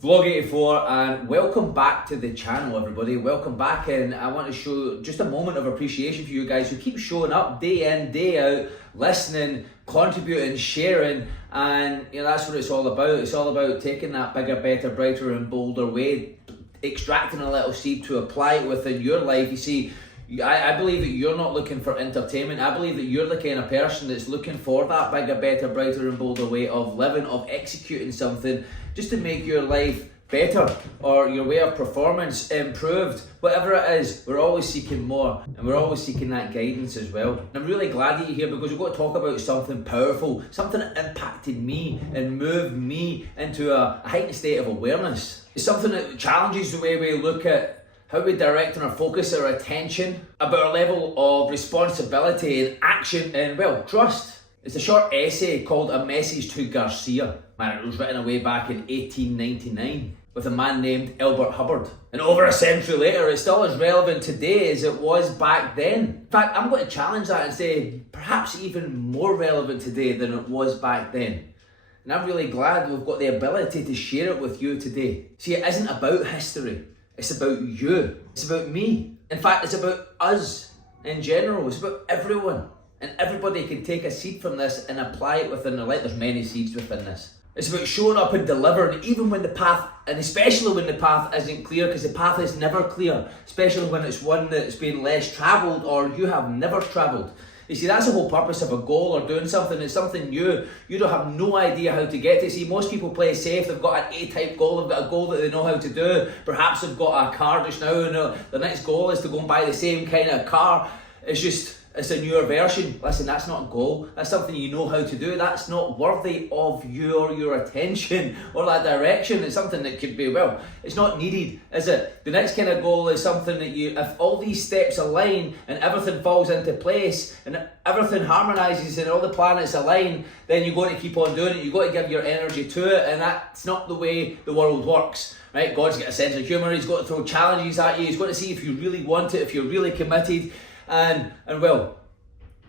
Vlog 84 and welcome back to the channel, everybody. Welcome back, and I want to show just a moment of appreciation for you guys who keep showing up day in, day out, listening, contributing, sharing, and that's what it's all about. It's all about taking that bigger, better, brighter and bolder way, extracting a little seed to apply it within your life. You see, I believe that you're not looking for entertainment. I believe that you're the kind of person that's looking for that bigger, better, brighter and bolder way of living, of executing something just to make your life better or your way of performance improved. Whatever it is, we're always seeking more, and we're always seeking that guidance as well. And I'm really glad that you're here because we've got to talk about something powerful, something that impacted me and moved me into a heightened state of awareness. It's something that challenges the way we look at how we direct and our focus, our attention, about our level of responsibility and action and, trust. It's a short essay called A Message to Garcia. Man, it was written away back in 1899 with a man named Elbert Hubbard. And over a century later, it's still as relevant today as it was back then. In fact, I'm going to challenge that and say perhaps even more relevant today than it was back then. And I'm really glad we've got the ability to share it with you today. See, it isn't about history. It's about you. It's about me. In fact, it's about us in general. It's about everyone. And everybody can take a seed from this and apply it within their life. There's many seeds within this. It's about showing up and delivering, even when the path, and especially when the path isn't clear, because the path is never clear, especially when it's one that's been less travelled or you have never travelled. You see, that's the whole purpose of a goal or doing something. It's something new. You don't have no idea how to get to. See, most people play safe. They've got an A-type goal. They've got a goal that they know how to do. Perhaps they've got a car just now, and the next goal is to go and buy the same kind of car. It's a newer version. Listen, that's not a goal. That's something you know how to do. That's not worthy of you or your attention or that direction. It's something that could be, it's not needed, is it? The next kind of goal is something that if all these steps align and everything falls into place and everything harmonizes and all the planets align, then you're going to keep on doing it. You've got to give your energy to it, and that's not the way the world works. Right? God's got a sense of humour. He's got to throw challenges at you. He's got to see if you really want it, if you're really committed. And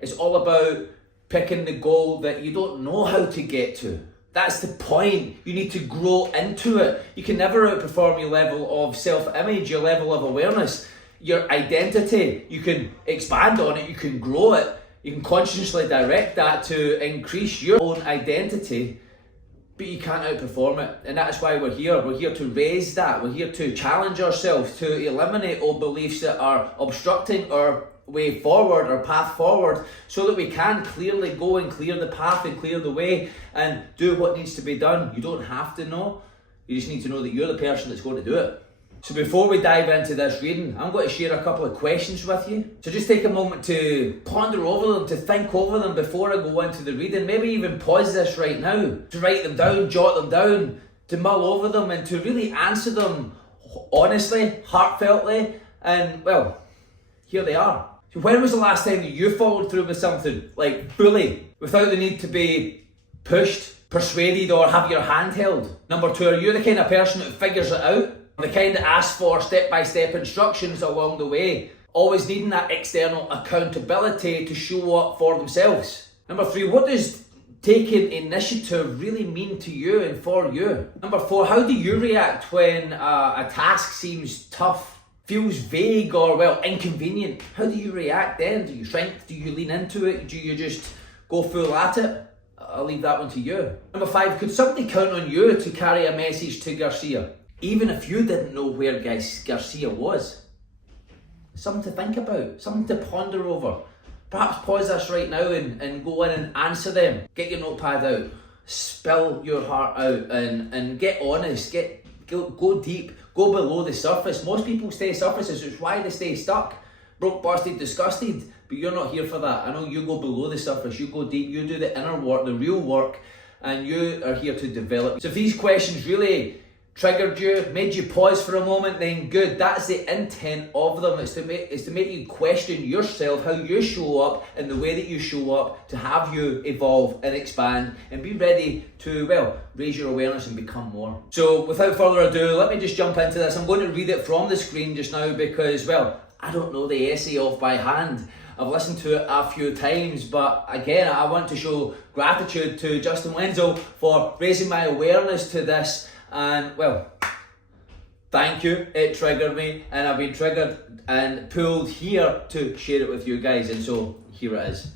it's all about picking the goal that you don't know how to get to. That's the point. You need to grow into it. You can never outperform your level of self-image, your level of awareness, your identity. You can expand on it, you can grow it, you can consciously direct that to increase your own identity, but you can't outperform it. And that's why we're here. We're here to raise that. We're here to challenge ourselves, to eliminate old beliefs that are obstructing our way forward, our path forward, so that we can clearly go and clear the path and clear the way and do what needs to be done. You don't have to know. You just need to know that you're the person that's going to do it. So before we dive into this reading, I'm going to share a couple of questions with you. So just take a moment to ponder over them, to think over them before I go into the reading. Maybe even pause this right now, to write them down, jot them down, to mull over them and to really answer them honestly, heartfeltly, and here they are. So when was the last time that you followed through with something, like fully, without the need to be pushed, persuaded, or have your hand held? Number two, are you the kind of person that figures it out? The kind that asks for step-by-step instructions along the way, always needing that external accountability to show up for themselves? Number three, what does taking initiative really mean to you and for you? Number four, how do you react when a task seems tough, feels vague or inconvenient? How do you react then? Do you shrink? Do you lean into it? Do you just go full at it? I'll leave that one to you. Number five, could somebody count on you to carry a message to Garcia, even if you didn't know where Garcia was? Something to think about, something to ponder over. Perhaps pause this right now and go in and answer them. Get your notepad out, spill your heart out and get honest, go deep, go below the surface. Most people stay surfaces, it's why they stay stuck, broke, busted, disgusted, but you're not here for that. I know you go below the surface, you go deep, you do the inner work, the real work, and you are here to develop. So if these questions really triggered you, made you pause for a moment, then good. That's the intent of them. It's to make you question yourself, how you show up and the way that you show up, to have you evolve and expand and be ready to, raise your awareness and become more. So without further ado, let me just jump into this. I'm going to read it from the screen just now because, I don't know the essay off by hand. I've listened to it a few times, but again, I want to show gratitude to Justin Wenzel for raising my awareness to this and well, thank you, it triggered me, and I've been triggered and pulled here to share it with you guys, and so here it is.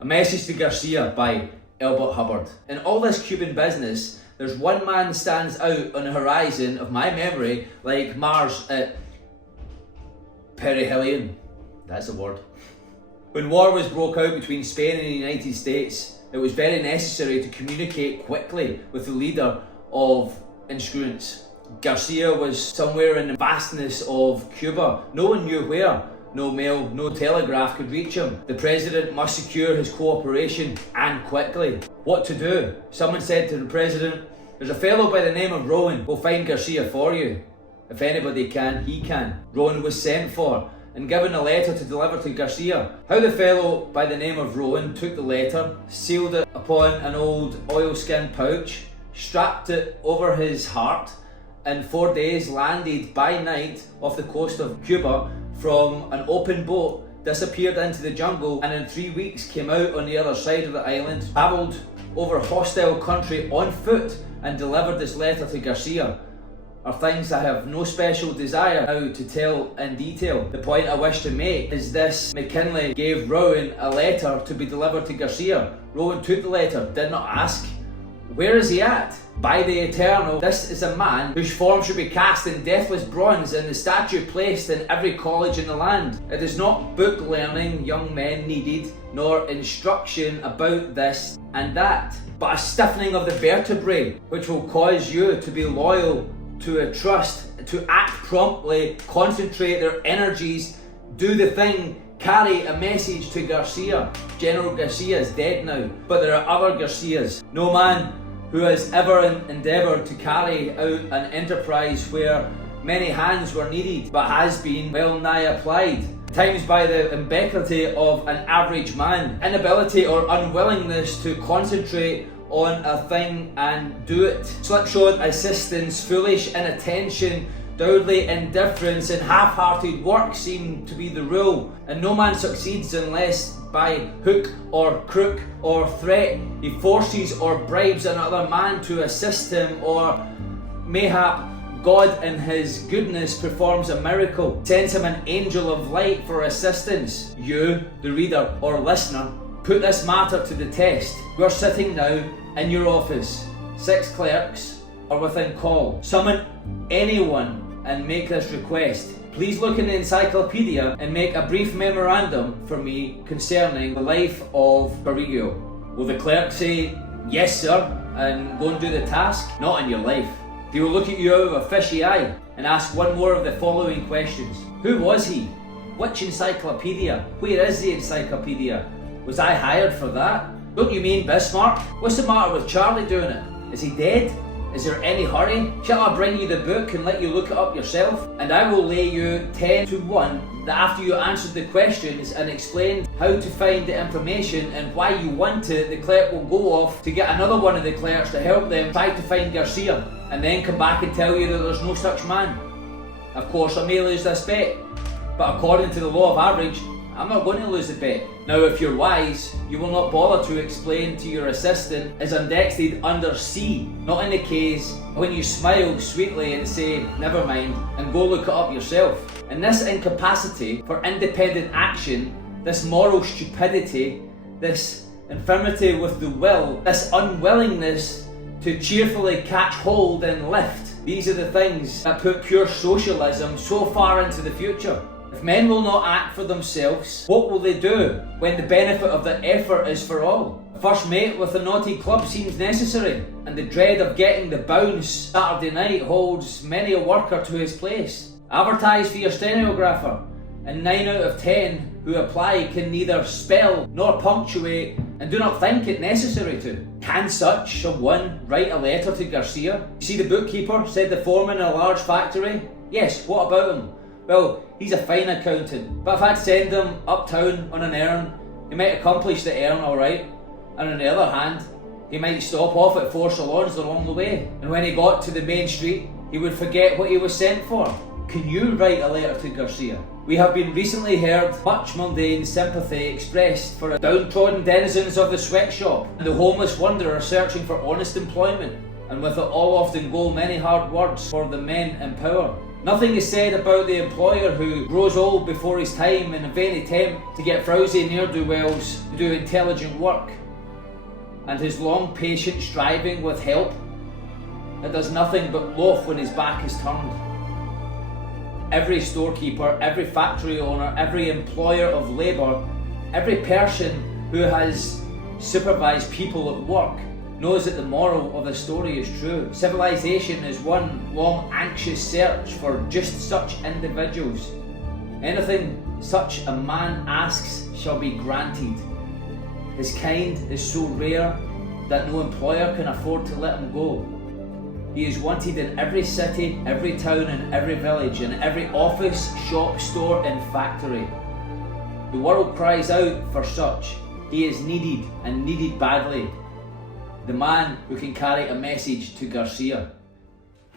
A message to Garcia by Albert Hubbard. In all this Cuban business, there's one man stands out on the horizon of my memory like Mars at perihelion. That's a word. When war was broke out between Spain and the United States, it was very necessary to communicate quickly with the leader of Inscrutants. Garcia was somewhere in the vastness of Cuba. No one knew where. No mail, no telegraph could reach him. The president must secure his cooperation, and quickly. What to do? Someone said to the president, "There's a fellow by the name of Rowan. We'll find Garcia for you. If anybody can, he can." Rowan was sent for and given a letter to deliver to Garcia. How the fellow by the name of Rowan took the letter, sealed it upon an old oilskin pouch, strapped it over his heart, and 4 days landed by night off the coast of Cuba from an open boat, disappeared into the jungle, and in 3 weeks came out on the other side of the island, travelled over hostile country on foot, and delivered this letter to Garcia, are things I have no special desire now to tell in detail. The point I wish to make is this: McKinley gave Rowan a letter to be delivered to Garcia. Rowan took the letter, did not ask, "Where is he at?" By the eternal, this is a man whose form should be cast in deathless bronze and the statue placed in every college in the land. It is not book learning young men needed, nor instruction about this and that, but a stiffening of the vertebrae, which will cause you to be loyal to a trust, to act promptly, concentrate their energies, do the thing, carry a message to Garcia. General Garcia is dead now, but there are other Garcias. No man who has ever endeavoured to carry out an enterprise where many hands were needed, but has been well nigh applied, times by the imbecility of an average man, inability or unwillingness to concentrate on a thing and do it. Slipshod assistance, foolish inattention, dowdly indifference, and half-hearted work seem to be the rule, and no man succeeds unless by hook or crook or threat he forces or bribes another man to assist him, or mayhap God in his goodness performs a miracle, sends him an angel of light for assistance. You, the reader or listener, put this matter to the test. We're sitting now in your office. 6 clerks are within call. Summon anyone and make this request. Please look in the encyclopedia and make a brief memorandum for me concerning the life of Carrillo. Will the clerk say, "Yes, sir," and go and do the task? Not in your life. He will look at you out of a fishy eye and ask one more of the following questions. Who was he? Which encyclopedia? Where is the encyclopedia? Was I hired for that? Don't you mean Bismarck? What's the matter with Charlie doing it? Is he dead? Is there any hurry? Shall I bring you the book and let you look it up yourself? And I will lay you 10 to 1 that after you answered the questions and explained how to find the information and why you want it, the clerk will go off to get another one of the clerks to help them try to find Garcia, and then come back and tell you that there's no such man. Of course, I may lose this bet, but according to the law of average, I'm not going to lose the bet. Now, if you're wise, you will not bother to explain to your assistant is indexed under C, not in the case when you smile sweetly and say, "Never mind," and go look it up yourself. And this incapacity for independent action, this moral stupidity, this infirmity with the will, this unwillingness to cheerfully catch hold and lift, these are the things that put pure socialism so far into the future. If men will not act for themselves, what will they do when the benefit of their effort is for all? A first mate with a naughty club seems necessary, and the dread of getting the bounce Saturday night holds many a worker to his place. Advertise for your stenographer, and 9 out of 10 who apply can neither spell nor punctuate and do not think it necessary to. Can such a one write a letter to Garcia? You see, the bookkeeper, said the foreman in a large factory. Yes, what about him? Well, he's a fine accountant, but if I'd send him uptown on an errand, he might accomplish the errand alright, and on the other hand, he might stop off at 4 salons along the way, and when he got to the main street, he would forget what he was sent for. Can you write a letter to Garcia? We have been recently heard much mundane sympathy expressed for the downtrodden denizens of the sweatshop and the homeless wanderer searching for honest employment, and with it all often go many hard words for the men in power. Nothing is said about the employer who grows old before his time in a vain attempt to get frowsy ne'er-do-wells to do intelligent work, and his long patient striving with help that does nothing but loaf when his back is turned. Every storekeeper, every factory owner, every employer of labour, every person who has supervised people at work knows that the moral of the story is true. Civilization is one long anxious search for just such individuals. Anything such a man asks shall be granted. His kind is so rare that no employer can afford to let him go. He is wanted in every city, every town and every village, in every office, shop, store and factory. The world cries out for such. He is needed and needed badly. The man who can carry a message to Garcia.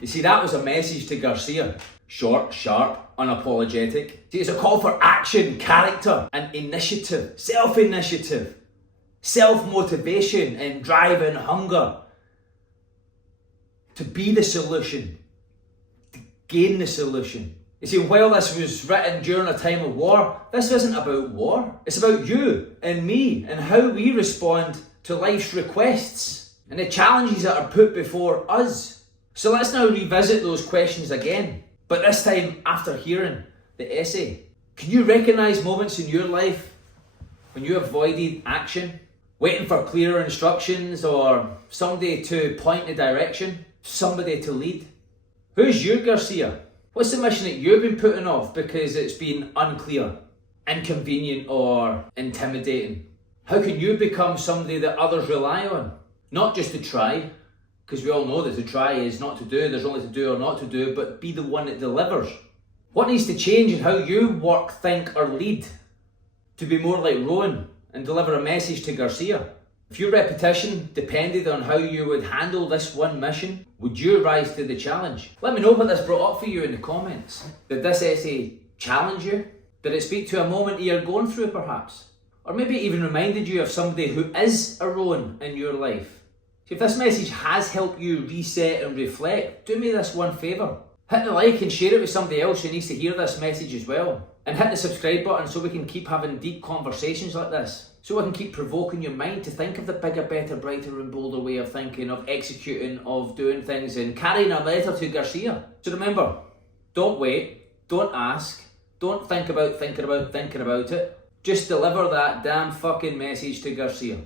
You see, that was a message to Garcia. Short, sharp, unapologetic. See, it's a call for action, character and initiative. Self-initiative. Self-motivation and drive and hunger. To be the solution, to gain the solution. You see, while this was written during a time of war, this isn't about war. It's about you and me and how we respond to life's requests and the challenges that are put before us. So let's now revisit those questions again, but this time after hearing the essay. Can you recognise moments in your life when you avoided action, waiting for clearer instructions or somebody to point the direction? Somebody to lead? Who's you, Garcia? What's the mission that you've been putting off because it's been unclear, inconvenient or intimidating? How can you become somebody that others rely on? Not just to try, because we all know that to try is not to do, there's only to do or not to do, but be the one that delivers. What needs to change in how you work, think or lead to be more like Rowan and deliver a message to Garcia? If your reputation depended on how you would handle this one mission, would you rise to the challenge? Let me know what this brought up for you in the comments. Did this essay challenge you? Did it speak to a moment you're going through perhaps? Or maybe it even reminded you of somebody who is a Rowan in your life? If this message has helped you reset and reflect, do me this one favour. Hit the like and share it with somebody else who needs to hear this message as well. And hit the subscribe button so we can keep having deep conversations like this. So I can keep provoking your mind to think of the bigger, better, brighter and bolder way of thinking, of executing, of doing things and carrying a letter to Garcia. So remember, don't wait, don't ask, don't think about thinking about it. Just deliver that damn fucking message to Garcia.